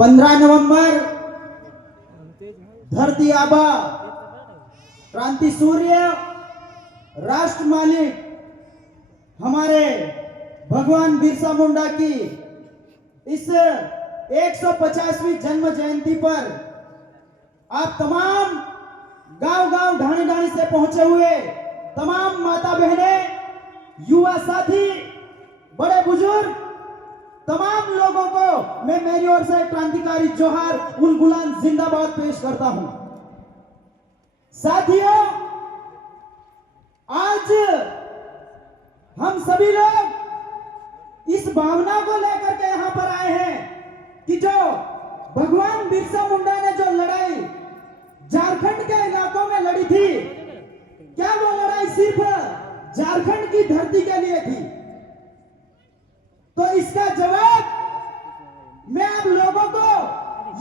15 नवंबर धरती आबा, क्रांति सूर्य, राष्ट्र मालिक हमारे भगवान बिरसा मुंडा की इस 150वीं जन्म जयंती पर आप तमाम गांव-गांव ढाणी-ढाणी से पहुंचे हुए तमाम माता बहनें, युवा साथी, बड़े बुजुर्ग, तमाम लोगों को मैं मेरी ओर से क्रांतिकारी जोहार उल गुलाम जिंदाबाद पेश करता हूं। साथियों, आज हम सभी लोग इस भावना को लेकर के यहां पर आए हैं कि जो भगवान बिरसा मुंडा ने जो लड़ाई झारखंड के इलाकों में लड़ी थी, क्या वो लड़ाई सिर्फ झारखंड की धरती के लिए थी? तो इसका जवाब मैं आप लोगों को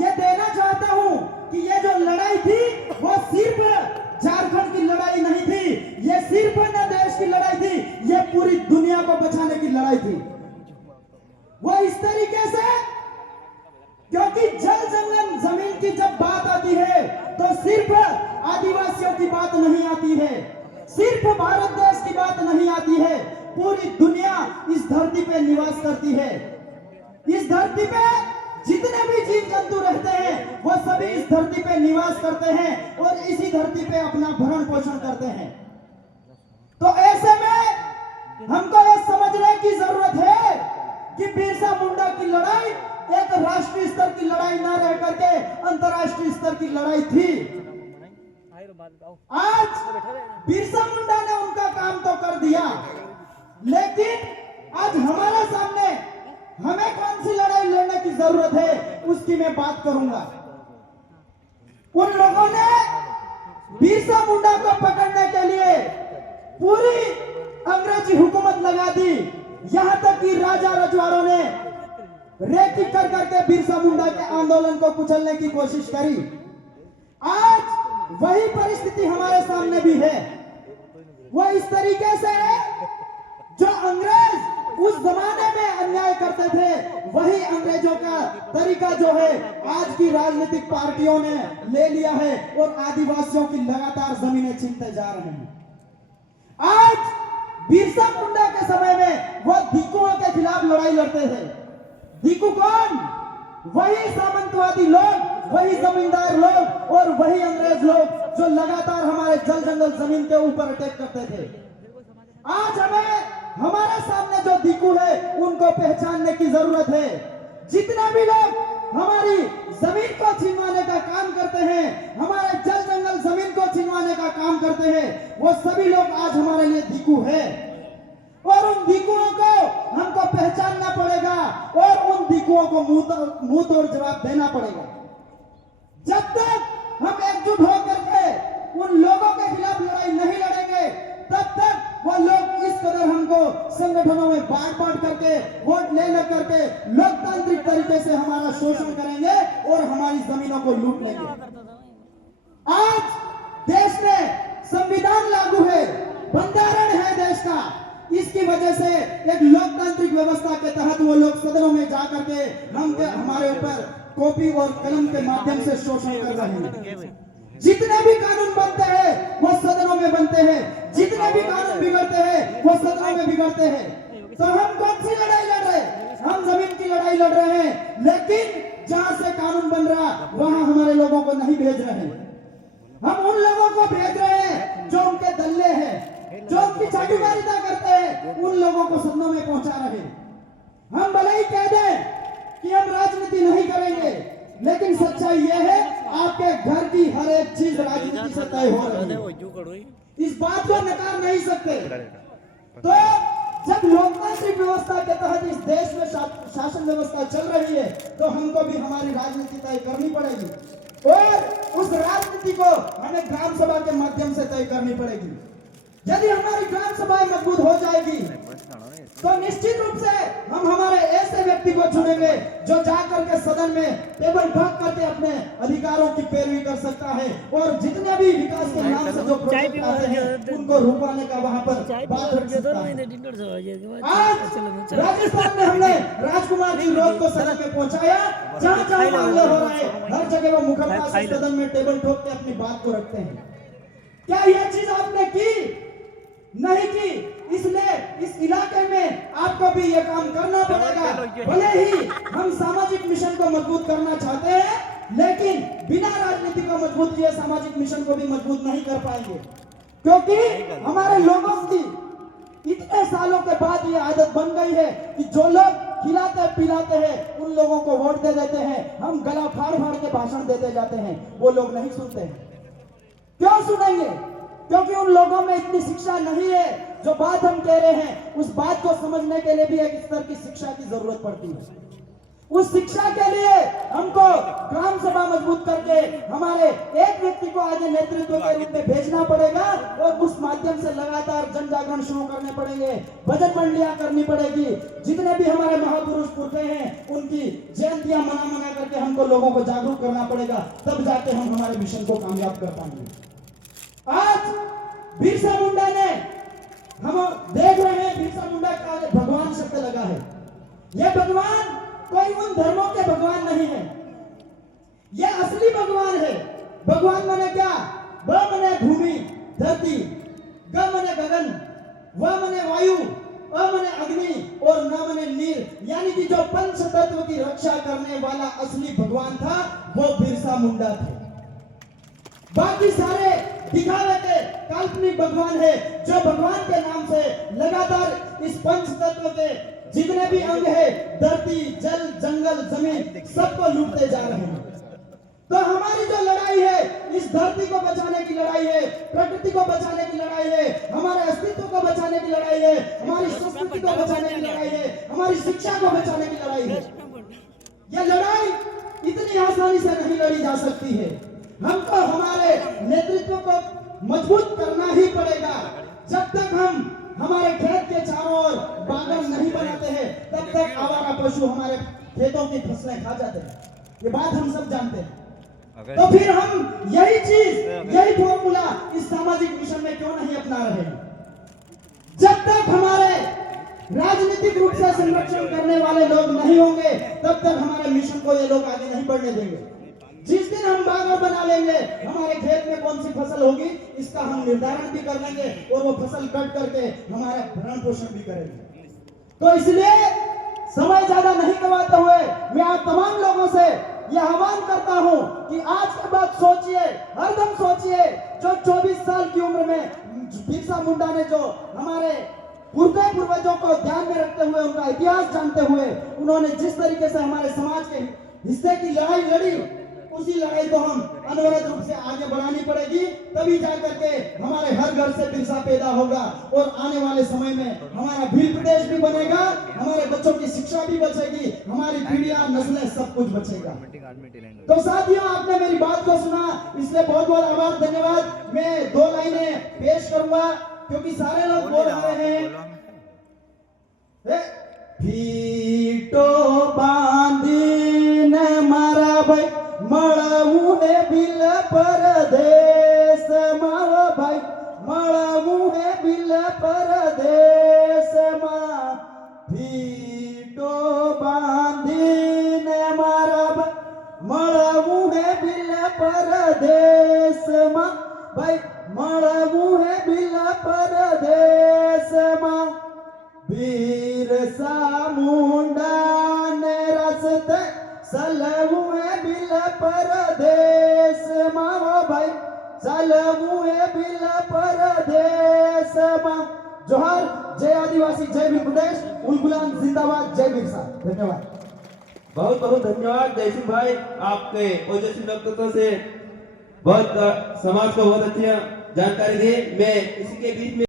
यह देना चाहता हूं कि ये जो लड़ाई थी वो सिर्फ झारखंड की लड़ाई नहीं थी, ये सिर्फ न देश की लड़ाई थी, ये पूरी दुनिया को बचाने की लड़ाई थी। वो इस तरीके से, क्योंकि जल जंगल जमीन की जब बात आती है तो सिर्फ आदिवासियों की बात नहीं आती है, सिर्फ भारत देश की बात नहीं आती है, पूरी दुनिया इस धरती पे निवास करती है। इस धरती पे जितने भी जीव जंतु रहते हैं वो सभी इस धरती पे निवास करते हैं और इसी धरती पे अपना भरण पोषण करते हैं। तो ऐसे में हमको यह समझने की जरूरत है कि बिरसा मुंडा की लड़ाई एक राष्ट्रीय स्तर की लड़ाई न रह करके अंतर्राष्ट्रीय स्तर की लड़ाई थी। आज बिरसा मुंडा ने उनका काम तो कर दिया, लेकिन आज हमारे सामने हमें कौन सी लड़ाई लड़ने की जरूरत है उसकी मैं बात करूंगा। उन लोगों ने बिरसा मुंडा को पकड़ने के लिए पूरी अंग्रेजी हुकूमत लगा दी, यहां तक कि राजा रजवाड़ों ने रेकी कर करके बिरसा मुंडा के आंदोलन को कुचलने की कोशिश करी। आज वही परिस्थिति हमारे सामने भी है। वो इस तरीके से है जो अंग्रेज उस जमाने में अन्याय करते थे, वही अंग्रेजों का तरीका जो है आज की राजनीतिक पार्टियों ने ले लिया है और आदिवासियों की लगातार जमीनें छीनते जा रहे हैं। आज बिरसा मुंडा के समय में वो दीकुओं के खिलाफ लड़ाई लड़ते थे। दीकू कौन? वही सामंतवादी लोग, वही जमींदार लोग और वही अंग्रेज लोग जो लगातार हमारे जल जंगल जमीन के ऊपर अटैक करते थे। आज हमें हमारे सामने जो दीकू है उनको पहचानने की जरूरत है। जितने भी लोग हमारी जमीन को छीनवाने का काम करते हैं, हमारे जल जंगल जमीन को छीनवाने का काम करते हैं, वो सभी लोग आज हमारे लिए दीकू है और उन दीकुओं को हमको पहचानना पड़ेगा और उन दीकुओं को मुंह तोड़ जवाब देना पड़ेगा। जब तक हम एकजुट होकर के उन लोगों के खिलाफ लड़ाई नहीं लड़ेंगे, तब तक वो लोग इस कदर हमको संगठनों में बांट करके, वोट ले करके लोकतांत्रिक तरीके से हमारा शोषण करेंगे और हमारी जमीनों को लूट लेंगे। आज देश में संविधान लागू है, बंधारण है देश का, इसकी वजह से एक लोकतांत्रिक व्यवस्था के तहत वो लोग सदनों में जाकर के हमारे ऊपर कॉपी और कलम के माध्यम से शोषण कर रहे हैं। जितने भी कानून बनते हैं वो सदनों में बनते हैं, जितने भी कानून बिगड़ते हैं वो सदनों में बिगड़ते हैं। तो हम कौन सी लड़ाई लड़ रहे हैं? हम जमीन की लड़ाई लड़ रहे हैं, लेकिन जहां से कानून बन रहा वहां हमारे लोगों को नहीं भेज रहे हैं। हम उन लोगों को भेज रहे हैं जो उनके दल्ले हैं, जो उनकी छाटीवारिता करते हैं, उन लोगों को सदनों में पहुंचा रहे हैं। हम भले ही कह दें कि हम राजनीति नहीं करेंगे, लेकिन सच्चाई यह है आपके घर की हर एक चीज राजनीति से तय हो रही है, इस बात को नकार नहीं सकते। तो जब लोकतांत्रिक व्यवस्था के तहत इस देश में शासन व्यवस्था चल रही है तो हमको भी हमारी राजनीति तय करनी पड़ेगी और उस राजनीति को हमें ग्राम सभा के माध्यम से तय करनी पड़ेगी। यदि हमारी ग्राम सभाएं मजबूत हो जाएगी तो निश्चित रूप से हम हमारे ऐसे व्यक्ति को चुनेंगे जो जाकर के सदन में टेबल ठोक करके अपने अधिकारों की पैरवी कर सकता है और जितने भी विकास के नाम से जो प्रोजेक्ट आते हैं उनको रुकवाने का वहां पर बात रख सकता है। आज राजस्थान में हमने राजकुमार जी विरोध को सदन में पहुंचाया, जहां जहां मामले हो रहे हैं हर जगह वो मुखरता से सदन में टेबल ठोक के अपनी बात को रखते हैं। क्या यह चीज आपने की? नहीं की। इसलिए इस इलाके में आपको भी यह काम करना पड़ेगा। भले ही हम सामाजिक मिशन को मजबूत करना चाहते हैं, लेकिन बिना राजनीति को मजबूत किए सामाजिक मिशन को भी मजबूत नहीं कर पाएंगे, क्योंकि हमारे लोगों की इतने सालों के बाद ये आदत बन गई है कि जो लोग खिलाते पिलाते हैं उन लोगों को वोट दे देते हैं। हम गला फाड़ फाड़ के भाषण देते जाते हैं, वो लोग नहीं सुनते हैं। क्यों सुनेंगे? क्योंकि उन लोगों में इतनी शिक्षा नहीं है। जो बात हम कह रहे हैं उस बात को समझने के लिए भी एक स्तर की शिक्षा की जरूरत पड़ती है। उस शिक्षा के लिए हमको ग्राम सभा मजबूत करके हमारे एक व्यक्ति को आगे नेतृत्व के रूप में भेजना पड़ेगा और उस माध्यम से लगातार जन जागरण शुरू करने पड़ेंगे, भजन मंडलियां करनी पड़ेगी। जितने भी हमारे महापुरुष पुरखे हैं उनकी जयंतियां मना करके हमको लोगों को जागरूक करना पड़ेगा, तब जाके हम हमारे मिशन को कामयाब कर पाएंगे। आज बिरसा मुंडा ने, हम देख रहे हैं बिरसा मुंडा का भगवान शब्द लगा है। यह भगवान कोई उन धर्मों के भगवान नहीं है, यह असली भगवान है। भगवान माने क्या? ब माने भूमि धरती, ग माने गगन, व माने वायु, अ माने अग्नि और न माने नीर, यानी कि जो पंच तत्व की रक्षा करने वाला असली भगवान था वो बिरसा मुंडा थे। बाकी सारे दिखावे के काल्पनिक भगवान है जो भगवान के नाम से लगातार इस पंच तत्व के जितने भी अंग है, धरती जल जंगल जमीन, सबको लूटते जा रहे हैं। तो हमारी जो लड़ाई है इस धरती को बचाने की लड़ाई है, प्रकृति को बचाने की लड़ाई है, हमारे अस्तित्व को बचाने की लड़ाई है, हमारी संस्कृति को बचाने की लड़ाई है, हमारी शिक्षा को बचाने की लड़ाई है। यह लड़ाई इतनी आसानी से नहीं लड़ी जा सकती है। हमको हमारे नेतृत्व को मजबूत करना ही पड़ेगा। जब तक हम हमारे खेत के चारों ओर बागन नहीं बनाते हैं तब तक आवारा पशु हमारे खेतों की फसलें खा जाते हैं। ये बात हम सब जानते हैं। तो फिर हम यही चीज, यही फॉर्मूला इस सामाजिक मिशन में क्यों नहीं अपना रहे हैं? जब तक हमारे राजनीतिक रूप से संरक्षण करने वाले लोग नहीं होंगे तब तक हमारे मिशन को ये लोग आगे नहीं बढ़ने देंगे। जिस दिन हम बागन बना लेंगे, हमारे खेत में कौन सी फसल होगी इसका हम निर्धारण भी कर लेंगे और वो फसल कट करके हमारा भरण पोषण भी करेंगे। तो इसलिए समय ज्यादा नहीं गवाते हुए मैं आप तमाम लोगों से यह आह्वान करता हूं कि आज के बाद सोचिए, हरदम सोचिए। जो 24 साल की उम्र में बिरसा मुंडा ने जो हमारे पूर्वजों को ध्यान में रखते हुए, उनका इतिहास जानते हुए उन्होंने जिस तरीके से हमारे समाज के हिस्से की लड़ाई लड़ी, उसी लड़ाई को हम अनवरत रूप से आगे बढ़ानी पड़ेगी। तभी जाकर के हमारे हर घर से बिरसा पैदा होगा और आने वाले समय में हमारा भील प्रदेश भी बनेगा, हमारे बच्चों की शिक्षा भी बचेगी, हमारी पीढ़ियां नस्लें सब कुछ बचेगा। तो साथियों, आपने मेरी बात को सुना, इसलिए बहुत बहुत आभार, धन्यवाद। मैं 2 लाइनें पेश करूंगा क्योंकि सारे लोग बोल रहे हैं। फीटो बांधीन मारा भाई મળવું હે બિલ પરદેશ મારો ભાઈ, મળવું હે બિલ પરદેશમાં, ફીટો બાંધીને મારા ભાઈ મળવું હે બિલ પરદેશમાં, ભાઈ મળવું હે બિલ પરદેશમાં, બિરસા મુંડાને રસ્તે चलवू है बिल परदेश मारो भाई, चलवू है बिल परदेश मा। जोहार, जय आदिवासी, जय भील प्रदेश, उलगुलान जिंदाबाद, जय बिरसा। धन्यवाद। बहुत बहुत धन्यवाद जयसिंह भाई, आपके ओजस्वी वक्तव्य से बहुत समाज को बहुत अच्छी जानकारी दी। मैं इसी के बीच में